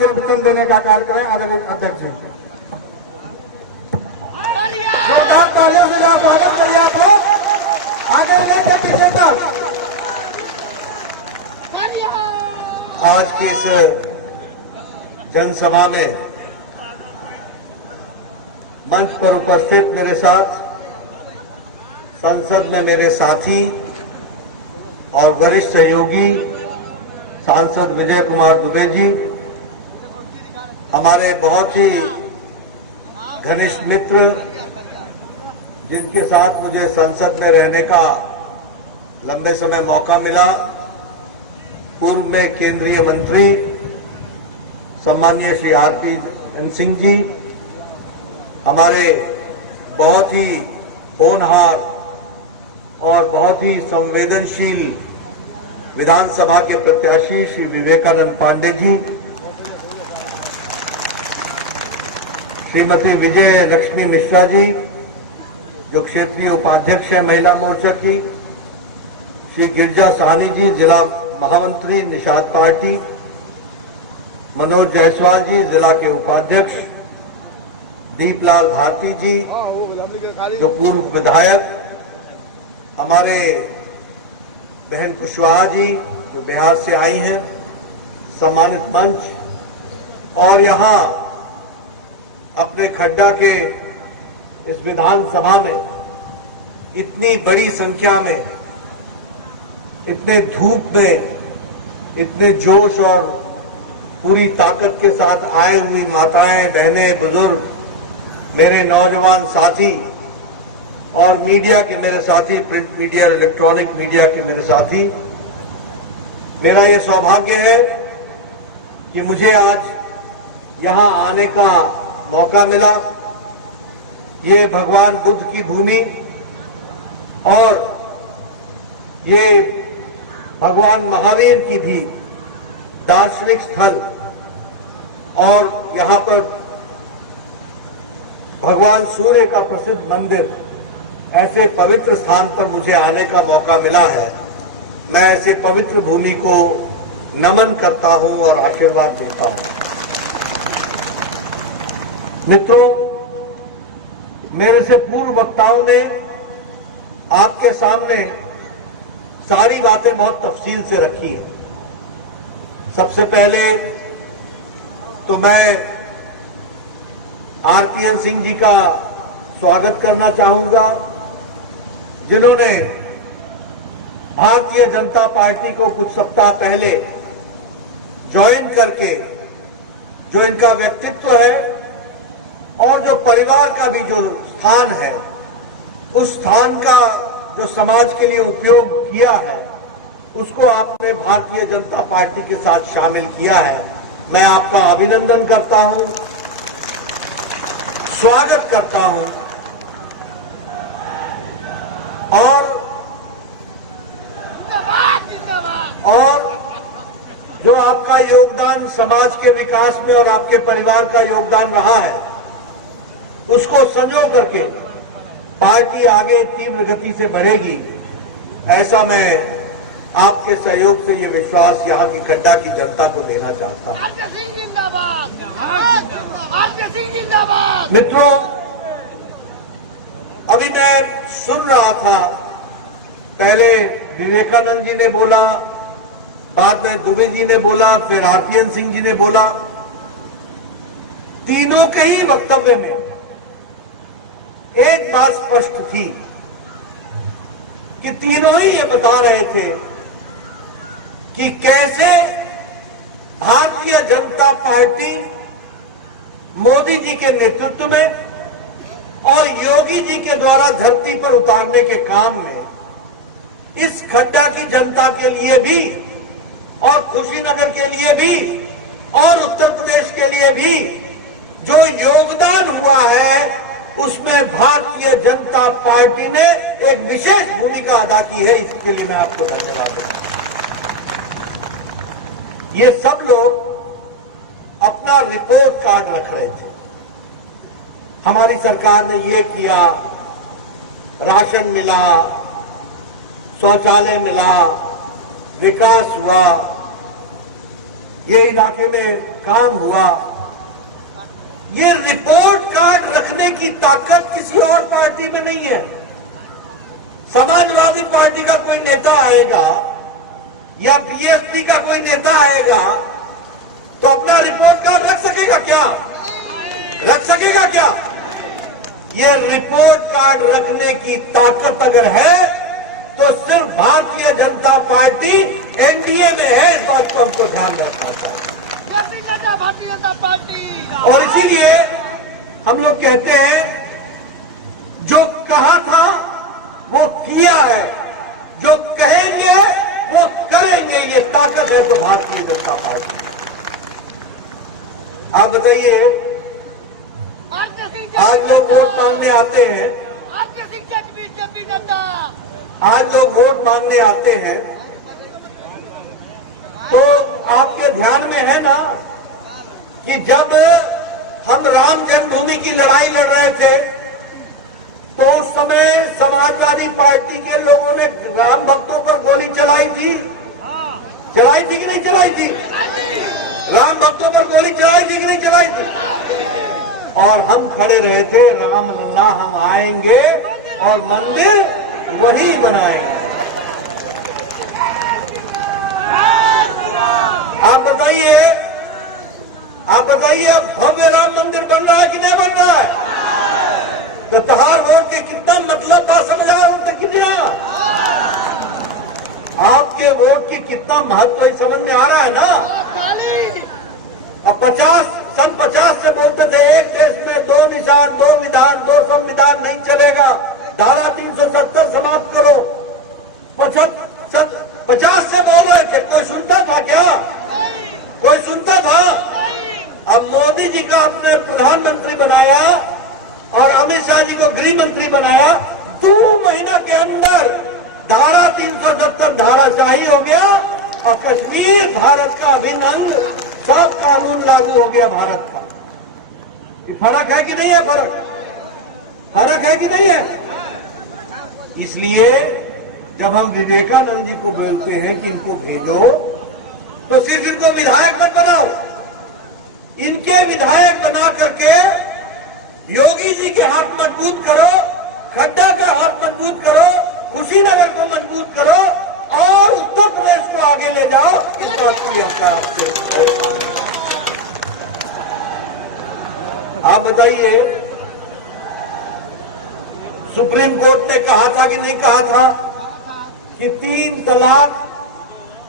आशीर्वचन देने का कार्य करें आदरणीय अध्यक्ष जी। जोरदार तालियों से आप स्वागत करिए। आप लोग आगे लेके पीछे तक। आज की इस जनसभा में मंच पर उपस्थित मेरे साथ संसद में मेरे साथी और वरिष्ठ सहयोगी सांसद विजय कुमार दुबे जी, हमारे बहुत ही घनिष्ठ मित्र जिनके साथ मुझे संसद में रहने का लंबे समय मौका मिला, पूर्व में केंद्रीय मंत्री सम्माननीय श्री आरपी सिंह जी, हमारे बहुत ही होनहार और बहुत ही संवेदनशील विधानसभा के प्रत्याशी श्री विवेकानंद पांडे जी, श्रीमती विजय लक्ष्मी मिश्रा जी जो क्षेत्रीय उपाध्यक्ष है महिला मोर्चा की, श्री गिरिजा साहनी जी जिला महामंत्री निषाद पार्टी, मनोज जायसवाल जी जिला के उपाध्यक्ष, दीपलाल भारती जी जो पूर्व विधायक, हमारे बहन कुशवाहा जी जो बिहार से आई हैं, सम्मानित मंच, और यहां अपने खड्डा के इस विधानसभा में इतनी बड़ी संख्या में, इतने धूप में, इतने जोश और पूरी ताकत के साथ आए हुई माताएं, बहनें, बुजुर्ग, मेरे नौजवान साथी और मीडिया के मेरे साथी, प्रिंट मीडिया, इलेक्ट्रॉनिक मीडिया के मेरे साथी, मेरा ये सौभाग्य है कि मुझे आज यहां आने का मौका मिला। ये भगवान बुद्ध की भूमि और ये भगवान महावीर की भी दार्शनिक स्थल और यहां पर भगवान सूर्य का प्रसिद्ध मंदिर, ऐसे पवित्र स्थान पर मुझे आने का मौका मिला है। मैं ऐसे पवित्र भूमि को नमन करता हूं और आशीर्वाद देता हूं। मित्रों, मेरे से पूर्व वक्ताओं ने आपके सामने सारी बातें बहुत तफसील से रखी हैं। सबसे पहले तो मैं आरपीएन सिंह जी का स्वागत करना चाहूंगा, जिन्होंने भारतीय जनता पार्टी को कुछ सप्ताह पहले ज्वाइन करके जो इनका व्यक्तित्व है और जो परिवार का भी जो स्थान है, उस स्थान का जो समाज के लिए उपयोग किया है, उसको आपने भारतीय जनता पार्टी के साथ शामिल किया है। मैं आपका अभिनंदन करता हूं, स्वागत करता हूं और जो आपका योगदान समाज के विकास में और आपके परिवार का योगदान रहा है, उसको संजो करके पार्टी आगे तीव्र गति से बढ़ेगी, ऐसा मैं आपके सहयोग से ये विश्वास यहां की खड्डा की जनता को देना चाहता हूं। मित्रों, अभी मैं सुन रहा था, पहले विवेकानंद जी ने बोला, बाद में दुबे जी ने बोला, फिर आरपीएन सिंह जी ने बोला। तीनों के ही वक्तव्य में एक बात स्पष्ट थी कि तीनों ही ये बता रहे थे कि कैसे भारतीय जनता पार्टी मोदी जी के नेतृत्व में और योगी जी के द्वारा धरती पर उतारने के काम में इस खड्डा की जनता के लिए भी और कुशीनगर के लिए भी और उत्तर प्रदेश के लिए भी जो योगदान हुआ है, उसमें भारतीय जनता पार्टी ने एक विशेष भूमिका अदा की है। इसके लिए मैं आपको धन्यवाद देता हूं। ये सब लोग अपना रिपोर्ट कार्ड रख रहे थे, हमारी सरकार ने ये किया, राशन मिला, शौचालय मिला, विकास हुआ, ये इलाके में काम हुआ। ये रिपोर्ट कार्ड रखने की ताकत किसी और पार्टी में नहीं है। समाजवादी पार्टी का कोई नेता आएगा या पीएसपी का कोई नेता आएगा तो अपना रिपोर्ट कार्ड रख सकेगा क्या? रख सकेगा क्या? ये रिपोर्ट कार्ड रखने की ताकत अगर है तो सिर्फ भारतीय जनता पार्टी एनडीए में है। इस बात को हमको ध्यान रखना चाहिए। भारतीय जनता पार्टी और इसीलिए हम लोग कहते हैं जो कहा था वो किया है, जो कहेंगे वो करेंगे। ये ताकत है तो भारतीय जनता पार्टी। आप बताइए, आज लोग वोट मांगने आते हैं, आज लोग वोट मांगने आते हैं तो आपके ध्यान में है ना कि जब हम राम जन्मभूमि की लड़ाई लड़ रहे थे तो उस समय समाजवादी पार्टी के लोगों ने राम भक्तों पर गोली चलाई थी। चलाई थी कि नहीं चलाई थी? राम भक्तों पर गोली चलाई थी कि नहीं चलाई थी? और हम खड़े रहे थे, राम लल्ला हम आएंगे और मंदिर वही बनाएंगे। आप बताइए अब भव्य राम मंदिर बन रहा है कि नहीं बन रहा है? तो तहार वोट के कितना मतलब बात समझ आ रहा कितना आपके वोट की कितना महत्व समझ में आ रहा है ना। अब 50 से बोलते थे एक देश में दो निशान, दो विधान, दो संविधान नहीं चलेगा, धारा 370 समाप्त करो। 50 से बोल रहे थे, कोई सुनता था क्या? कोई सुनता था? अब मोदी जी का अपने प्रधानमंत्री बनाया और अमित शाह जी को गृह मंत्री बनाया। 2 महीना के अंदर धारा 370 धाराशाही हो गया और कश्मीर भारत का अभिन्न अंग, सब कानून लागू हो गया भारत का। ये फर्क है कि नहीं है? फर्क है कि नहीं है? इसलिए जब हम विवेकानंद जी को बोलते हैं कि इनको भेजो तो सिर्फ इनको विधायक मत बनाओ, इनके विधायक बना करके योगी जी के हाथ मजबूत करो, खड्डा का हाथ मजबूत करो, कुशीनगर को मजबूत करो और उत्तर प्रदेश को आगे ले जाओ। इस बात की हमका आपसे आप बताइए, सुप्रीम कोर्ट ने कहा था कि नहीं कहा था कि 3 तलाक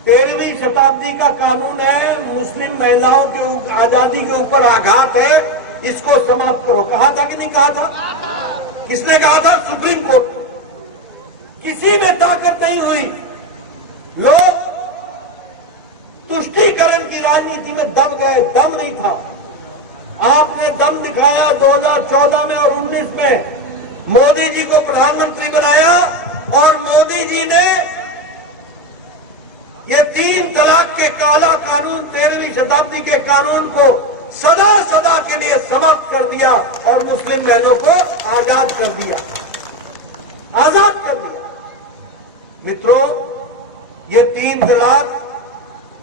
13वीं शताब्दी का कानून है, मुस्लिम महिलाओं के आजादी के ऊपर आघात है, इसको समाप्त करो। कहा था कि नहीं कहा था? किसने कहा था? Supreme court. किसी में ताकत नहीं हुई। लोग तुष्टीकरण की राजनीति में दब गए, दम नहीं था। आपने दम दिखाया 2014 में और 19 में। मोदी जी को प्रधानमंत्री बनाया और मोदी जी ने ये 3 तलाक के काला कानून, 13वीं शताब्दी के कानून को सदा के लिए समाप्त कर दिया और मुस्लिम बहनों को आजाद कर दिया। मित्रों, ये 3 तलाक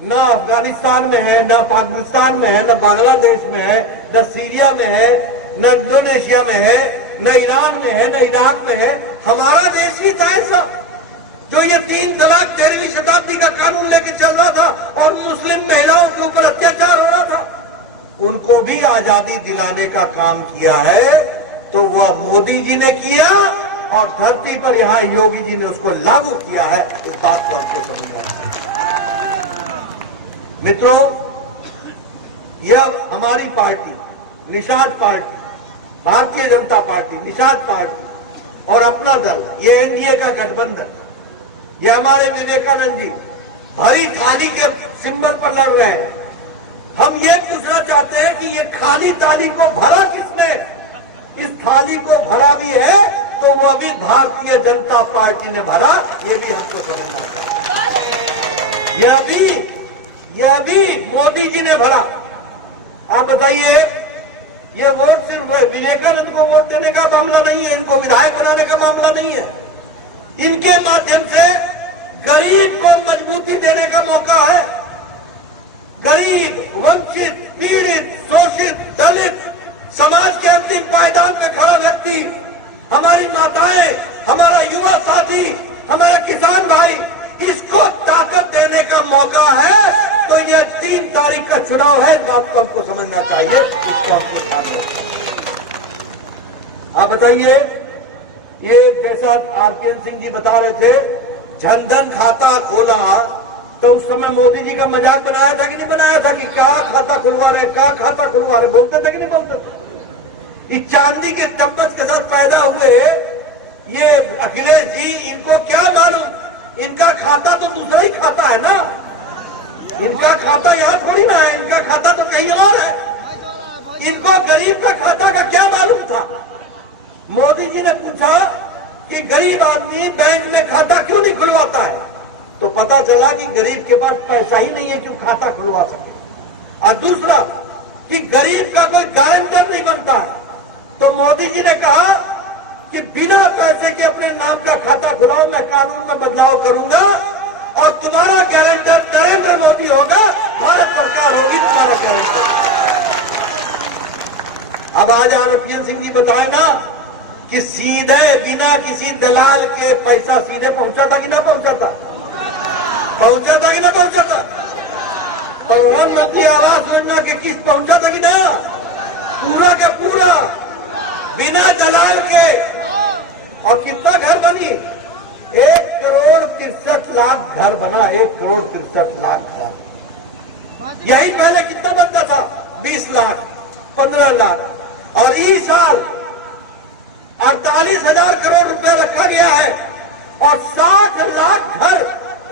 न अफगानिस्तान में है, न पाकिस्तान में है, न बांग्लादेश में है, न सीरिया में है, न इंडोनेशिया में है, न ईरान में है, न इराक में है। हमारा देश ही था ऐसा जो ये 3 तलाक 13वीं शताब्दी का कानून लेके चल रहा था और मुस्लिम महिलाओं के ऊपर अत्याचार हो रहा था। उनको भी आजादी दिलाने का काम किया है तो वह मोदी जी ने किया और धरती पर यहां योगी जी ने उसको लागू किया है। इस बात को आपको समझना चाहिए। मित्रों, यह हमारी party Nishad party, Bharatiya Janata party, Nishad party और अपना दल, ये एनडीए का गठबंधन, ये हमारे विवेकानंद जी हरी थाली के सिंबल पर लड़ रहे हैं। हम ये पूछना चाहते हैं कि ये खाली थाली को भरा किसने? इस थाली को भरा भी है तो वो भी भारतीय जनता पार्टी ने भरा, ये भी हमको समझना चाहिए। यह भी मोदी जी ने भरा। आप बताइए, ये वोट सिर्फ विवेकानंद को वोट देने का मामला नहीं है, इनको विधायक बनाने का मामला नहीं है। इनके माध्यम से गरीब को मजबूती देने का मौका है। गरीब, वंचित, पीड़ित, शोषित, दलित, समाज के अंतिम पायदान पे खड़ा व्यक्ति, हमारी माताएं, हमारा युवा साथी, हमारा किसान भाई, इसको ताकत देने का मौका है। तो यह 3 तारीख का चुनाव है, इस बात को हमको समझना चाहिए, इसको हमको ध्यान रखना चाहिए। आप बताइए, ये जैसा आरकेएन सिंह जी बता रहे थे, जनधन खाता खोला तो उस समय मोदी जी का मजाक बनाया था कि नहीं बनाया था कि क्या खाता खुलवा रहे, क्या खाता खुलवा रहे, बोलते थे कि नहीं बोलते थे। इस चांदी के चम्मच के साथ पैदा हुए ये अखिलेश जी, इनको क्या मालूम, इनका खाता तो दूसरा ही खाता है ना, इनका खाता यहाँ थोड़ी ना है, इनका खाता तो कहीं और है। इनको गरीब का खाता का क्या मालूम था। मोदी जी ने पूछा कि गरीब आदमी बैंक में खाता क्यों नहीं खुलवाता है, तो पता चला कि गरीब के पास पैसा ही नहीं है कि खाता खुलवा सके। और दूसरा कि गरीब का कोई गारंटर नहीं बनता है, तो मोदी जी ने कहा कि बिना पैसे के अपने नाम का खाता खुलाओ, मैं कानून में बदलाव करूंगा और तुम्हारा गारंटर नरेंद्र मोदी होगा, भारत सरकार होगी तुम्हारा गारंटर। अब आज आरकेएन सिंह जी बताए ना कि सीधे बिना किसी दलाल के पैसा सीधे पहुंचा था कि ना पहुंचा था, पहुंचा था कि ना पहुंचा था। प्रधानमंत्री आवास योजना के किस्त पहुंचा था कि ना, पूरा का पूरा बिना दलाल के। और कितना घर बनी, 1,63,00,000 घर बना, 1,63,00,000 घर। यही पहले कितना बनता था, 20 लाख, 15 लाख। और इस साल 48,000 करोड़ रुपया रखा गया है और 60 लाख घर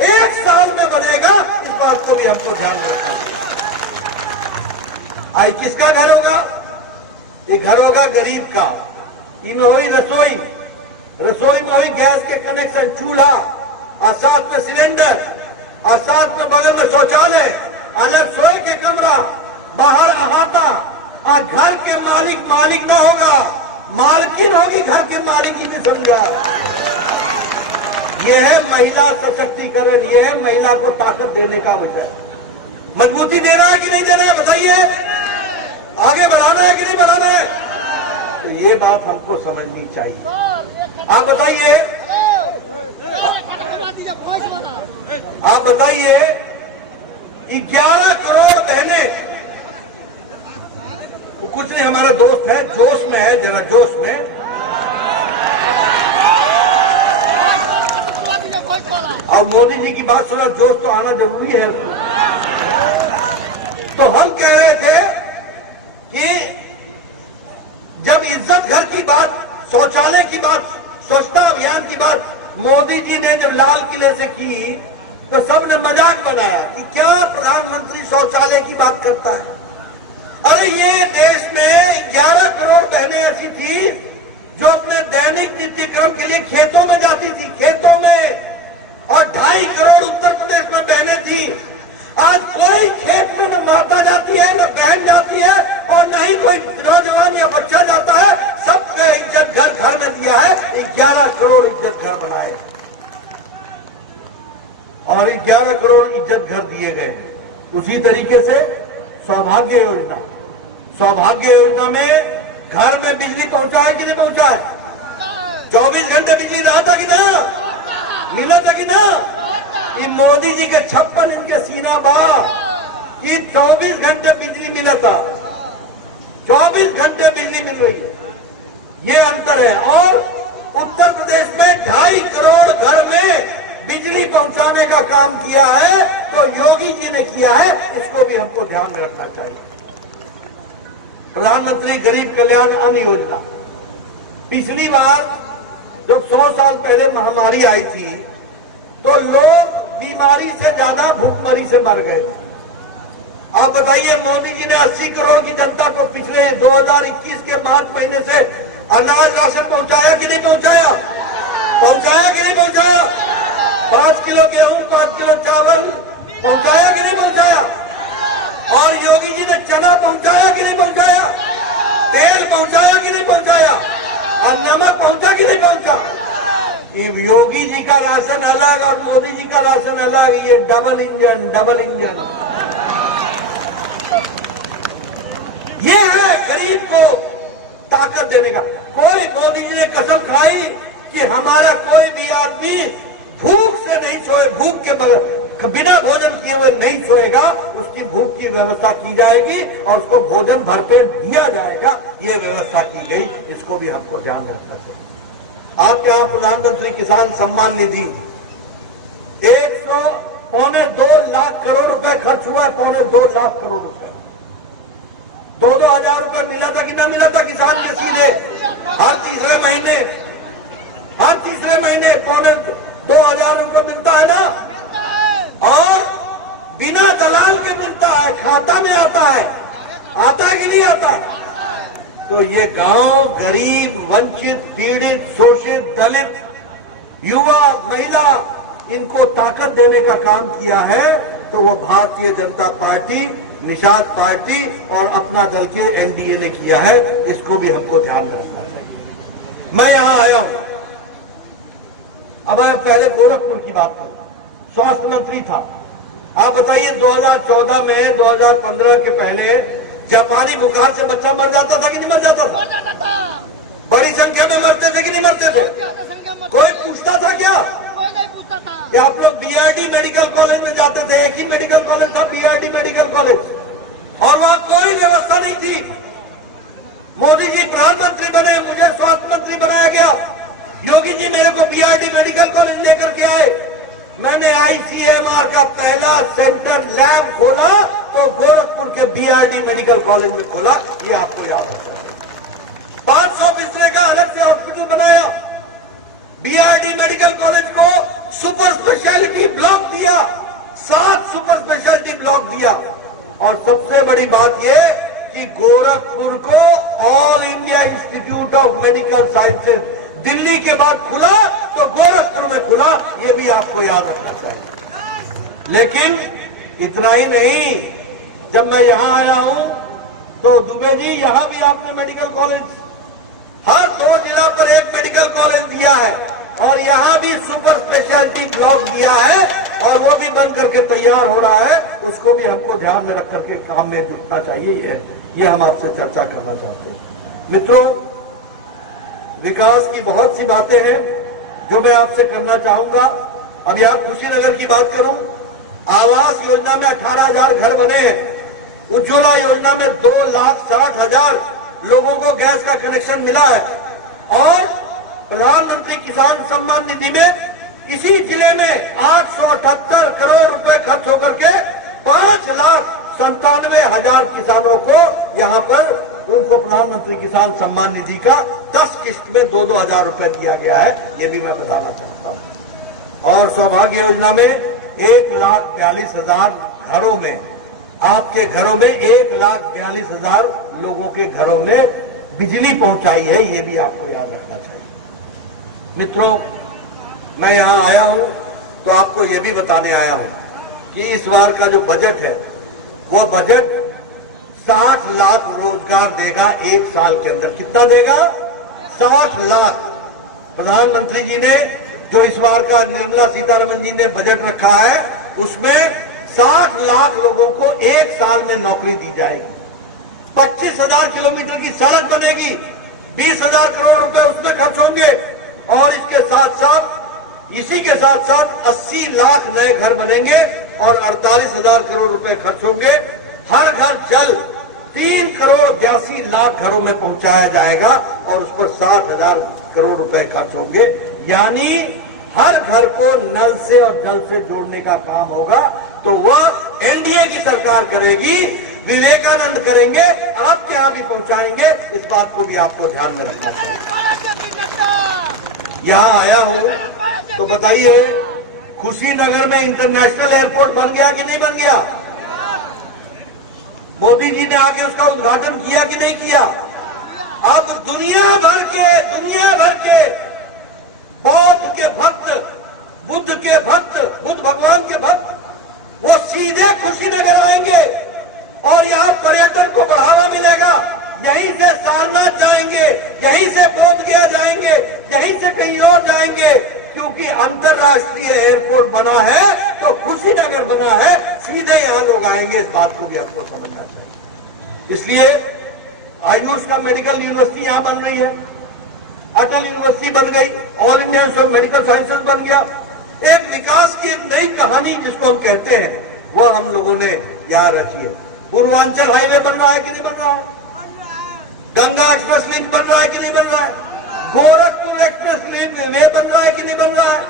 एक साल में बनेगा। इस बात को भी हमको ध्यान में रखना है। आज किसका घर होगा, ये घर होगा गरीब का। इनमें हुई रसोई, रसोई में हुई गैस के कनेक्शन, चूल्हा, और साथ में सिलेंडर, और साथ में बगल में शौचालय, अलग सोए के कमरा, बाहर अहाता। और घर के मालिक न होगा, मालकिन होगी घर के मालिक भी समझा। यह है महिला सशक्तिकरण, यह है महिला को ताकत देने का विषय। मजबूती देना है कि नहीं देना है, बताइए, आगे बढ़ाना है कि नहीं बढ़ाना है, तो ये बात हमको समझनी चाहिए। आप बताइए, आप बताइए, 11 करोड़ बहनें, कुछ नहीं, हमारा दोस्त है, जोश में है, जरा जोश में। और मोदी जी की बात सुना, जोश तो आना जरूरी है। तो हम कह रहे थे कि जब इज्जत घर की बात, शौचालय की बात, स्वच्छता अभियान की बात मोदी जी ने जब लाल किले से की, तो सबने मजाक बनाया कि क्या प्रधानमंत्री शौचालय की बात करता है। अरे ये देश में 11 करोड़ बहनें ऐसी थी जो अपने दैनिक नित्यक्रम के लिए खेतों में जाती थी, खेतों में, और 2.5 करोड़ उत्तर प्रदेश में बहनें थी। आज कोई खेत में न माता जाती है, न बहन जाती है, और न ही कोई नौजवान या बच्चा जाता है। सबका इज्जत घर घर में दिया है, 11 करोड़ इज्जत घर बनाए और 11 करोड़ इज्जत घर दिए गए। उसी तरीके से सौभाग्य योजना, सौभाग्य योजना में घर में बिजली पहुंचा है कि नहीं पहुंचा है, 24 घंटे बिजली रहा था कि ना, मिला था कि ना। ये मोदी जी के 56 इनके सीना बा कि 24 घंटे बिजली मिला था, 24 घंटे बिजली मिल रही है, ये अंतर है। और उत्तर प्रदेश में 2.5 करोड़ घर में बिजली पहुंचाने का काम किया है, तो योगी जी ने किया है, इसको भी हमको ध्यान में रखना चाहिए। प्रधानमंत्री गरीब कल्याण अन्न योजना, पिछली बार जब 100 साल पहले महामारी आई थी तो लोग बीमारी से ज्यादा भूखमरी से मर गए थे। आप बताइए, मोदी जी ने 80 करोड़ की जनता को पिछले 2021 के मार्च महीने से अनाज राशन पहुंचाया कि नहीं पहुंचाया, पहुंचाया कि नहीं पहुंचाया, 5 किलो गेहूं, 5 किलो चावल पहुंचाया कि नहीं पहुंचाया। और योगी जी ने चना पहुंचाया कि नहीं पहुंचाया, तेल पहुंचाया कि नहीं पहुंचाया, और नमक पहुंचा कि नहीं पहुंचा। योगी जी का राशन अलग और मोदी जी का राशन अलग, ये डबल इंजन, डबल इंजन। गरीब को ताकत देने का। कोई मोदी जी ने कसम खाई कि हमारा कोई भी आदमी भूख से नहीं सोए, भूख के बिना भोजन किए हुए नहीं सोएगा, उसकी भूख की व्यवस्था की जाएगी और उसको भोजन भरपेट दिया जाएगा, ये व्यवस्था की गई। इसको भी हमको ध्यान रखना चाहिए। आपके यहाँ प्रधानमंत्री किसान सम्मान निधि 1.25 लाख करोड़ रुपए खर्च हुआ है, 2.25 लाख करोड़ रुपए। 2-2 हजार रुपए मिला था कि ना मिला था किसान के सीधे हर तीसरे महीने 2.25 हजार रुपए मिलता है ना, और बिना दलाल के मिलता है, खाता में आता है कि नहीं आता? तो ये गांव गरीब, वंचित, पीड़ित, शोषित, दलित, युवा, महिला, इनको ताकत देने का काम किया है। तो वो भारतीय जनता पार्टी, निषाद पार्टी और अपना दल के एनडीए ने किया है। इसको भी हमको ध्यान रखना चाहिए। मैं यहां आया हूं, अब मैं पहले गोरखपुर की बात करूं। स्वास्थ्य मंत्री था। आप बताइए 2014 में, 2015 के पहले जापानी बुखार से बच्चा मर जाता था कि नहीं मर जाता था? बड़ी संख्या में मरते थे कि नहीं मरते थे? कोई पूछता था क्या? कि आप लोग बीआरडी मेडिकल कॉलेज में जाते थे, एक ही मेडिकल कॉलेज था, बीआरडी मेडिकल कॉलेज, और वहां कोई व्यवस्था नहीं थी। मोदी जी प्रधानमंत्री बने, मुझे स्वास्थ्य मंत्री बनाया गया। योगी जी मेरे को बीआरडी मेडिकल कॉलेज लेकर के आए। मैंने आईसीएमआर का पहला सेंटर लैब खोला तो गोरखपुर के बीआरडी मेडिकल कॉलेज में खोला। ये आपको याद होता है। 500 बिस्तरे का अलग से हॉस्पिटल बनाया। बीआरडी मेडिकल कॉलेज को सुपर स्पेशलिटी ब्लॉक दिया, 7 सुपर स्पेशलिटी ब्लॉक दिया। और सबसे बड़ी बात यह कि गोरखपुर को all India institute of medical sciences Delhi के बाद खुला तो गोरखपुर में खुला। ये भी आपको याद रखना चाहिए। लेकिन इतना ही नहीं, जब मैं यहां आया हूं तो दुबे जी यहां भी आपने मेडिकल कॉलेज, हर 2 जिला पर एक मेडिकल कॉलेज दिया है, और यहां भी सुपर स्पेशलिटी ब्लॉक दिया है, और वो भी बन करके तैयार हो रहा है। उसको भी हमको ध्यान में रख करके काम में जुटना चाहिए। ये हम आपसे चर्चा करना चाहते हैं। मित्रों, विकास की बहुत सी बातें हैं जो मैं आपसे करना चाहूंगा। अब यहां कुशीनगर की बात करूं, आवास योजना में 18,000 घर बने हैं। उज्ज्वला योजना में 2,60,000 लोगों को गैस का कनेक्शन मिला है, और प्रधानमंत्री किसान सम्मान निधि में इसी जिले में 878 करोड़ रुपए खर्च होकर के 5,97,000 किसानों को यहां पर उनको प्रधानमंत्री किसान सम्मान निधि का 10 किस्त में 2-2 हजार रुपए दिया गया है। ये भी मैं बताना चाहता हूं। और सौभाग्य योजना में 1,42,000 घरों में, आपके घरों में 1,42,000 लोगों के घरों में बिजली पहुंचाई है। ये भी आपको याद रखना चाहिए। मित्रों, मैं यहां आया हूं तो आपको ये भी बताने आया हूं कि इस बार का जो बजट है, वो बजट 60 लाख रोजगार देगा एक साल के अंदर। कितना देगा? 60 लाख। प्रधानमंत्री जी ने जो इस बार का, निर्मला सीतारमण जी ने बजट रखा है, उसमें 60 लाख लोगों को एक साल में नौकरी दी जाएगी। 25,000 किलोमीटर की सड़क बनेगी, 20,000 करोड़ रुपए उसमें खर्च होंगे, और इसके साथ साथ, इसी के साथ साथ 80 लाख नए घर बनेंगे और 48,000 करोड़ रुपए खर्च होंगे। हर घर जल 3 करोड़ 82 लाख घरों में पहुंचाया जाएगा, और उस पर 60,000 करोड़ रुपए खर्च होंगे। यानी हर घर को नल से और जल से जोड़ने का काम होगा। तो वह एनडीए की सरकार करेगी, विवेकानंद करेंगे, आपके यहां भी पहुंचाएंगे। इस बात को भी आपको ध्यान में रखना चाहिए। यहां आया हूं तो बताइए, कुशीनगर में इंटरनेशनल एयरपोर्ट बन गया कि नहीं बन गया? मोदी जी ने आके उसका उद्घाटन किया कि नहीं किया? अब दुनिया भर के बौद्ध के भक्त, बुद्ध के भक्त, बुद्ध भगवान के भक्त, वो सीधे कुशीनगर आएंगे और यहाँ पर्यटन को बढ़ावा मिलेगा। यहीं से सारनाथ जाएंगे, यहीं से बोधगया जाएंगे, यहीं से कहीं और जाएंगे, क्योंकि अंतर्राष्ट्रीय एयरपोर्ट बना है तो कुशीनगर बना है, सीधे यहाँ लोग आएंगे। इस बात को भी आपको समझना चाहिए। इसलिए आयुष का मेडिकल यूनिवर्सिटी यहां बन रही है, अटल यूनिवर्सिटी बन गई, all India institute of medical sciences बन गया। एक विकास की एक नई कहानी जिसको हम कहते हैं वो हम लोगों ने यहाँ रची है। पूर्वांचल हाईवे बन रहा है कि नहीं बन रहा है? गंगा एक्सप्रेस लिंक बन रहा है कि नहीं बन रहा है? गोरखपुर एक्सप्रेस लिंक वे बन रहा है कि नहीं बन रहा है?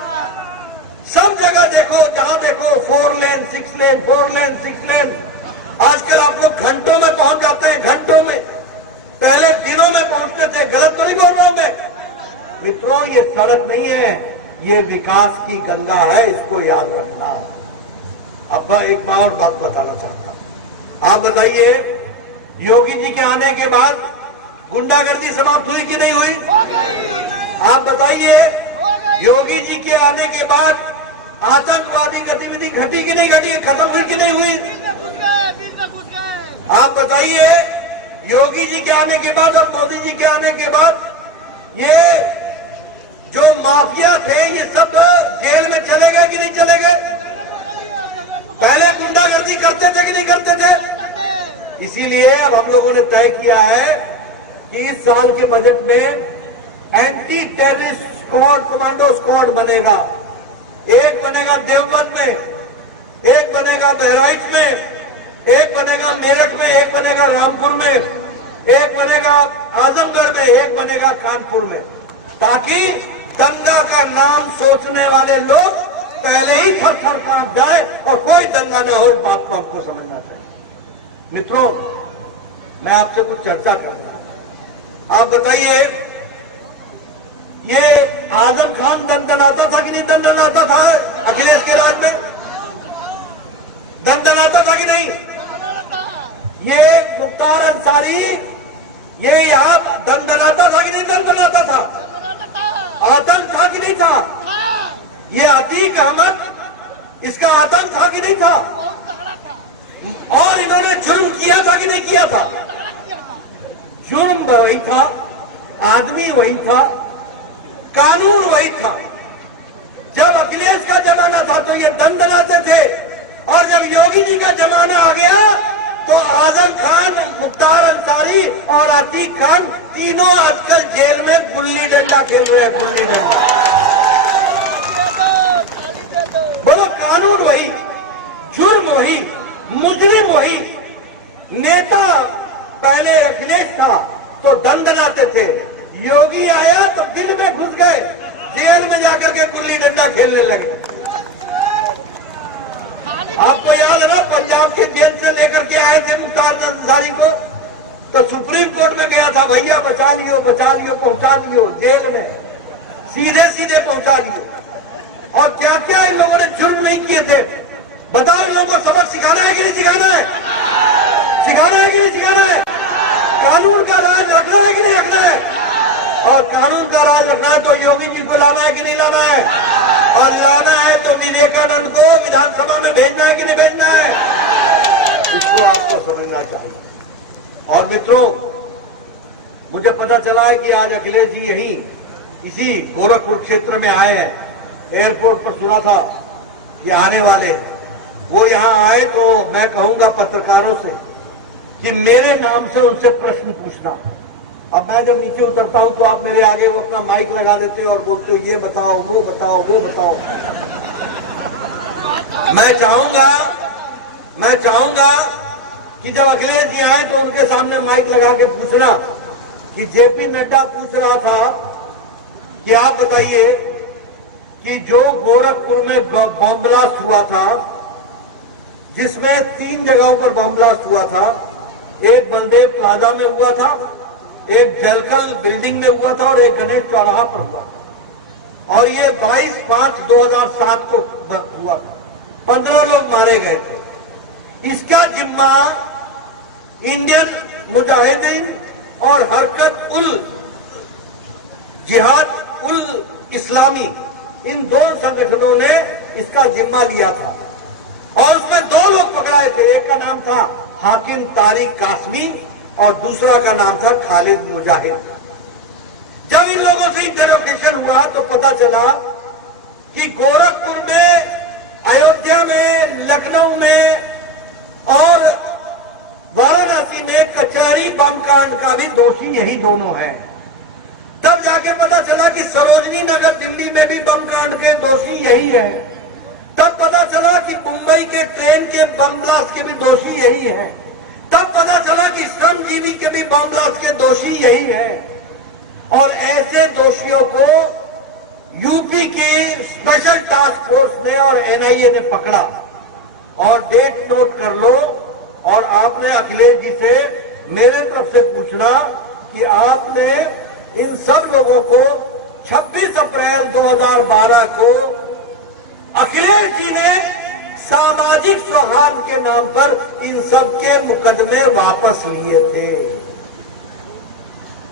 सब जगह देखो, जहां देखो 4 लेन 6 लेन 4 लेन 6 लेन। आजकल आप लोग घंटों में पहुंच जाते हैं, घंटों में, पहले दिनों में पहुंचते थे। गलत तो नहीं बोल रहा हूं मैं मित्रों, ये सड़क नहीं है, ये विकास की गंगा है, इसको याद रखना। अब मैं एक और बात बताना चाहता हूं। आप बताइए, योगी जी के आने के बाद गुंडागर्दी समाप्त हुई कि नहीं हुई? आप बताइए, योगी जी के आने के बाद आतंकवादी गतिविधि घटी कि नहीं घटी, खत्म हुई कि नहीं हुई? आप बताइए, योगी जी के आने के बाद और मोदी जी के आने के बाद ये जो माफिया थे ये सब जेल में चले गए कि नहीं चले गए? पहले गुंडागर्दी करते थे कि नहीं करते थे? इसीलिए अब हम लोगों ने तय किया है कि इस साल के बजट में anti terrorist squad, commando squad बनेगा। एक बनेगा देवबंद में, एक बनेगा बहराइच में, एक बनेगा मेरठ में, एक बनेगा रामपुर में, एक बनेगा आजमगढ़ में, एक बनेगा कानपुर में, ताकि दंगा का नाम सोचने वाले लोग पहले ही थर-थर कांप जाए और कोई दंगा न हो। इस बात को हमको समझना चाहिए। मित्रों, मैं आपसे कुछ चर्चा करता हूं। आप बताइए, ये आजम खान दंदनाता था कि नहीं दंदनाता था? अखिलेश के राज में दंदनाता था कि नहीं? ये मुख्तार अंसारी ये यहां दंदनाता था कि नहीं दंदनाता था? आतंक था कि नहीं था? ये अतीक अहमद, इसका आतंक था कि नहीं था? और इन्होंने जुर्म किया था कि नहीं किया था? जुर्म वही था, आदमी वही था, कानून वही था। जब अखिलेश का जमाना था तो ये दंदनाते थे, और जब योगी जी का जमाना आ गया तो आजम खान, मुख्तार अंसारी और अतीक खान तीनों आजकल जेल में गुल्ली डंडा खेल रहे हैं। गुल्ली डंडा, बोलो, कानून वही, जुर्म वही, मुजरिम वही। नेता पहले अखिलेश था तो दंदनाते थे, योगी आया तो दिल में घुस गए, जेल में जाकर के गुल्ली डंडा खेलने लगे। आपको याद है ना, पंजाब के जेल से लेकर के आए थे मुख्तार अंसारी को, तो सुप्रीम कोर्ट में गया था, भैया बचा लियो पहुंचा लियो जेल में, सीधे सीधे पहुंचा लियो। और क्या क्या इन लोगों ने जुर्म नहीं किए थे? बताओ, इन लोगों को सबक सिखाना है कि नहीं सिखाना है? सिखाना है कि नहीं सिखाना है? कानून का राज रखना है कि नहीं रखना है? और कानून का राज रखना है तो योगी जी को लाना है कि नहीं लाना है? और लाना है तो विवेकानंद को विधानसभा में भेजना है कि नहीं भेजना है? इसको आपको समझना चाहिए। और मित्रों, मुझे पता चला है कि आज अखिलेश जी यहीं इसी गोरखपुर क्षेत्र में आए हैं। एयरपोर्ट पर सुना था कि आने वाले, वो यहां आए तो मैं कहूंगा पत्रकारों से कि मेरे नाम से उनसे प्रश्न पूछना। अब मैं जब नीचे उतरता हूं तो आप मेरे आगे वो अपना माइक लगा देते हो और बोलते हो ये बताओ वो बताओ वो बताओ। मैं चाहूंगा कि जब अखिलेश जी आए तो उनके सामने माइक लगा के पूछना कि जेपी नड्डा पूछ रहा था कि आप बताइए कि जो गोरखपुर में बॉम्ब ब्लास्ट हुआ था, जिसमें 3 जगहों पर बॉम्ब ब्लास्ट हुआ था, एक बलदेव प्लाजा में हुआ था, एक जलकल बिल्डिंग में हुआ था और एक गणेश चौराहा पर हुआ था, और ये 22/5/2007 को हुआ था। 15 लोग मारे गए थे। इसका जिम्मा इंडियन मुजाहिदीन और हरकत उल जिहाद उल इस्लामी, इन 2 संगठनों ने इसका जिम्मा लिया था। और उसमें 2 लोग पकड़ाए थे, एक का नाम था हाकिम तारिक कासमी और दूसरा का नाम था खालिद मुजाहिद। जब इन लोगों से इंटरोगेशन हुआ तो पता चला कि गोरखपुर में, अयोध्या में, लखनऊ में और वाराणसी में कचहरी बम कांड का भी दोषी यही दोनों हैं। तब जाके पता चला कि सरोजनी नगर दिल्ली में भी बम कांड के दोषी यही है। तब पता चला कि मुंबई के ट्रेन के बम ब्लास्ट के भी दोषी यही है। तब पता चला कि श्रमजीवी के भी बम ब्लास्ट के दोषी यही है। और ऐसे दोषियों को यूपी की स्पेशल टास्क फोर्स ने और एनआईए ने पकड़ा। और डेट नोट कर लो, और आपने अखिलेश जी से मेरे तरफ से पूछना कि आपने इन सब लोगों को 26 अप्रैल 2012 को अखिलेश जी ने सामाजिक सौहार्द के नाम पर इन सब के मुकदमे वापस लिए थे।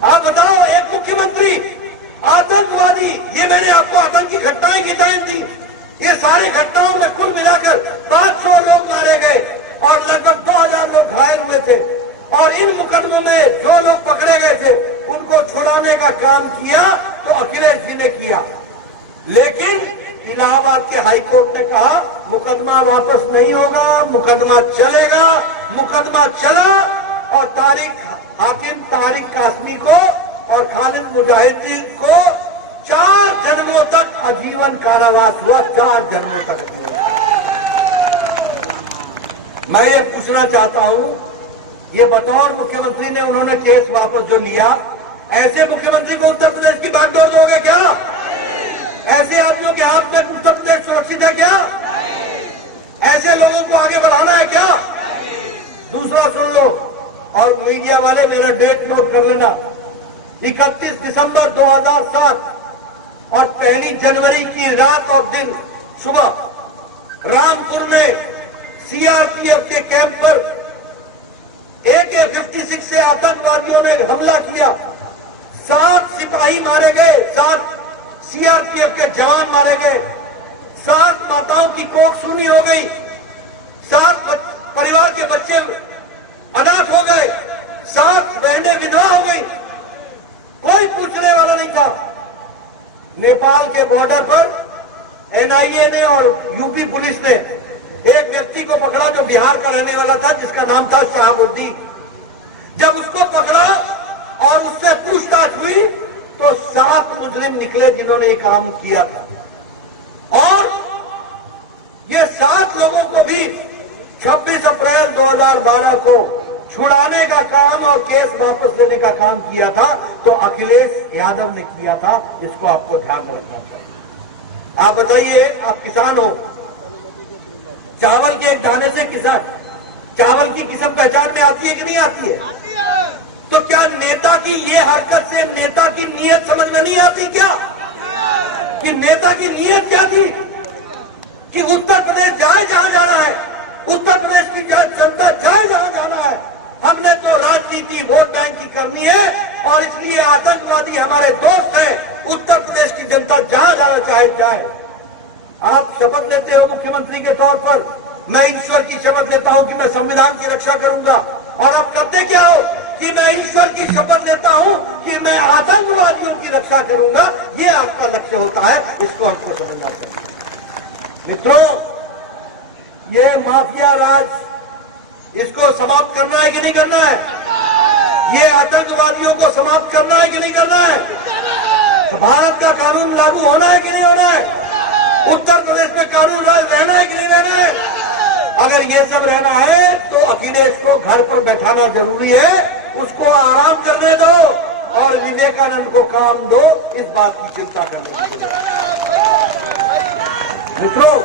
आप बताओ, एक मुख्यमंत्री आतंकवादी, ये मैंने आपको आतंकी घटनाएं गिनाई थी, ये सारी घटनाओं में कुल मिलाकर 500 लोग मारे गए और लगभग 2000 लोग घायल हुए थे। और इन मुकदमों में जो लोग पकड़े गए थे उनको छुड़ाने का काम किया तो अखिलेश जी ने किया। लेकिन इलाहाबाद के हाईकोर्ट ने कहा मुकदमा वापस नहीं होगा, मुकदमा चलेगा। मुकदमा चला और हाकिम तारिक कासमी को और खालिद मुजाहिदीन को 4 जन्मों तक आजीवन कारावास हुआ। 4 जन्मों तक। मैं ये पूछना चाहता हूं, ये बतौर मुख्यमंत्री ने उन्होंने केस वापस जो लिया, ऐसे मुख्यमंत्री को उत्तर प्रदेश की बागडोर दोगे क्या? ऐसे आदमियों के हाथ में उत्तर प्रदेश सुरक्षित है क्या? ऐसे लोगों को आगे बढ़ाना है क्या? दूसरा सुन लो, और मीडिया वाले मेरा डेट नोट कर लेना, 31 दिसंबर 2007 और 1 जनवरी की रात और दिन सुबह रामपुर में सीआरपीएफ के कैंप पर AK-56 से आतंकवादियों ने हमला किया। 7 सिपाही मारे गए, 7 सीआरपीएफ के जवान मारे गए, 7 माताओं की कोख सूनी हो गई, 7 परिवार के बच्चे अनाथ हो गए, 7 बहनें विधवा हो गई। कोई पूछने वाला नहीं था। नेपाल के बॉर्डर पर एनआईए ने और यूपी पुलिस ने एक व्यक्ति को पकड़ा जो बिहार का रहने वाला था, जिसका नाम था शहाबुद्दीन। जब उसको पकड़ा और उससे पूछताछ हुई तो 7 मुजरिम निकले जिन्होंने ये काम किया था। और ये 7 लोगों को भी 26 अप्रैल 2012 को छुड़ाने का काम और केस वापस लेने का काम किया था तो अखिलेश यादव ने किया था। इसको आपको ध्यान में रखना चाहिए। आप बताइए, आप किसान हो, चावल के एक दाने से किसान चावल की किस्म पहचान में आती है कि नहीं आती है? तो क्या नेता की ये हरकत से नेता की नीयत समझ में नहीं आती क्या? कि नेता की नीयत क्या थी कि उत्तर प्रदेश जाए जहां जाना है, उत्तर प्रदेश की जनता जाए जहां जाना है। हमने तो राजनीति वोट बैंक की करनी है और इसलिए आतंकवादी हमारे दोस्त हैं। उत्तर प्रदेश की जनता जहां जाना चाहे जाए। आप शपथ लेते हो मुख्यमंत्री के तौर पर, मैं ईश्वर की शपथ लेता हूं कि मैं संविधान की रक्षा करूंगा। और आप करते क्या हो कि मैं ईश्वर की शपथ लेता हूं कि मैं आतंकवादियों की रक्षा करूंगा। ये आपका लक्ष्य होता है, इसको हमको समझना चाहिए। मित्रों, ये माफिया राज, इसको समाप्त करना है कि नहीं करना है? ये आतंकवादियों को समाप्त करना है कि नहीं करना है? भारत का कानून लागू होना है कि नहीं होना है? उत्तर प्रदेश में कानून राज रहना है कि नहीं रहना है? अगर ये सब रहना है तो अखिलेश को घर पर बैठाना जरूरी है, उसको आराम करने दो और विवेकानंद को काम दो। इस बात की चिंता करने की। मित्रों,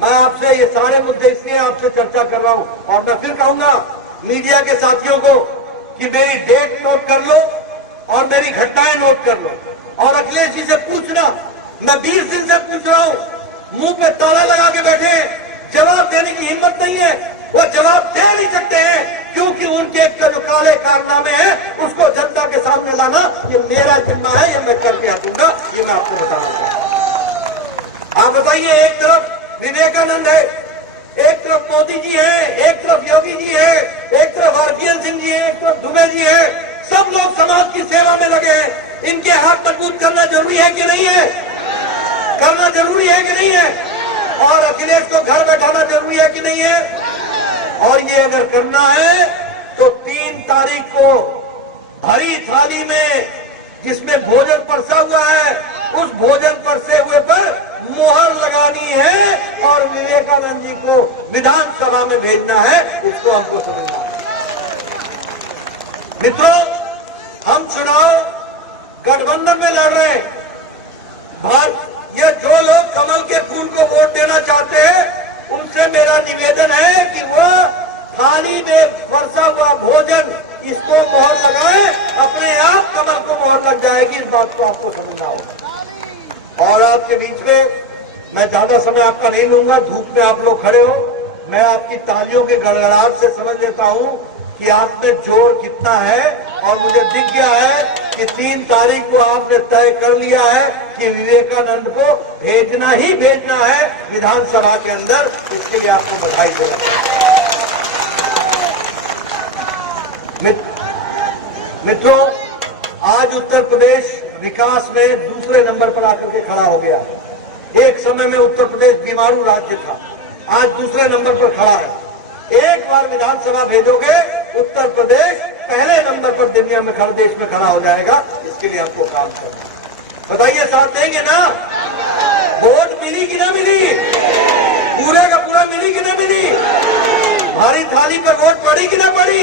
मैं आपसे ये सारे मुद्दे इसलिए आपसे चर्चा कर रहा हूं और मैं फिर कहूंगा मीडिया के साथियों को कि मेरी डेट नोट कर लो और मेरी घटनाएं नोट कर लो और अखिलेश जी से पूछना। मैं 20 दिन से पूछ रहा हूं, मुंह पे ताला लगा के बैठे हैं, जवाब देने की हिम्मत नहीं है। वो जवाब दे नहीं सकते हैं क्योंकि उनके एक जो काले कारनामे हैं उसको जनता के सामने लाना ये मेरा जिम्मा है, ये मैं करके हटूंगा। ये मैं आपको बताना चाहता हूं। आप बताइए, एक तरफ विवेकानंद है, एक तरफ मोदी जी है, एक तरफ योगी जी है, एक तरफ हरकिशन सिंह जी है, एक तरफ दुबे जी है। सब लोग समाज की सेवा में लगे हैं। इनके हाथ मजबूत करना जरूरी है कि नहीं है? करना जरूरी है कि नहीं है? और अखिलेश को घर बैठाना जरूरी है कि नहीं है? और ये अगर करना है तो 3 तारीख को भरी थाली में जिसमें भोजन परसा हुआ है, उस भोजन परसे हुए पर मोहर लगानी है और विवेकानंद जी को विधानसभा में भेजना है। इसको हमको समझना है। मित्रों, हम चुनाव गठबंधन में लड़ रहे हैं। ये जो लोग कमल के फूल को वोट देना चाहते हैं, उनसे मेरा निवेदन है कि वह थाली में परसा हुआ भोजन इसको मोहर लगाए, अपने आप कमल को मोहर लग जाएगी। इस बात को आपको समझना होगा। और आपके बीच में मैं ज्यादा समय आपका नहीं लूंगा, धूप में आप लोग खड़े हो, मैं आपकी तालियों के गड़गड़ाहट से समझ लेता हूं कि आप में जोर कितना है। और मुझे दिख गया है कि 3 तारीख को आपने तय कर लिया है कि विवेकानंद को भेजना ही भेजना है विधानसभा के अंदर। इसके लिए आपको बधाई देना। मित्रों, आज उत्तर प्रदेश विकास में दूसरे नंबर पर आकर के खड़ा हो गया। एक समय में उत्तर प्रदेश बीमारू राज्य था, आज दूसरे नंबर पर खड़ा है। एक बार विधानसभा भेजोगे, उत्तर प्रदेश पहले नंबर पर दुनिया में देश में खड़ा हो जाएगा। इसके लिए आपको काम करना। बताइए, साथ देंगे ना? वोट मिली कि ना मिली? पूरे का पूरा मिली कि ना मिली? भारी थाली पर वोट पड़ी कि ना पड़ी?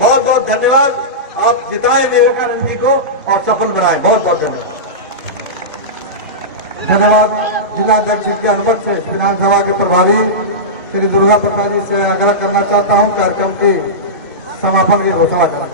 बहुत बहुत धन्यवाद। आप जिताएं विवेकानंद जी को और सफल बनाएं। बहुत बहुत धन्यवाद। धन्यवाद। जिलाध्यक्ष के अनुमति से विधानसभा के प्रभारी श्री दुर्गा प्रसाद जी से आग्रह करना चाहता हूं कार्यक्रम की समापन की घोषणा करें।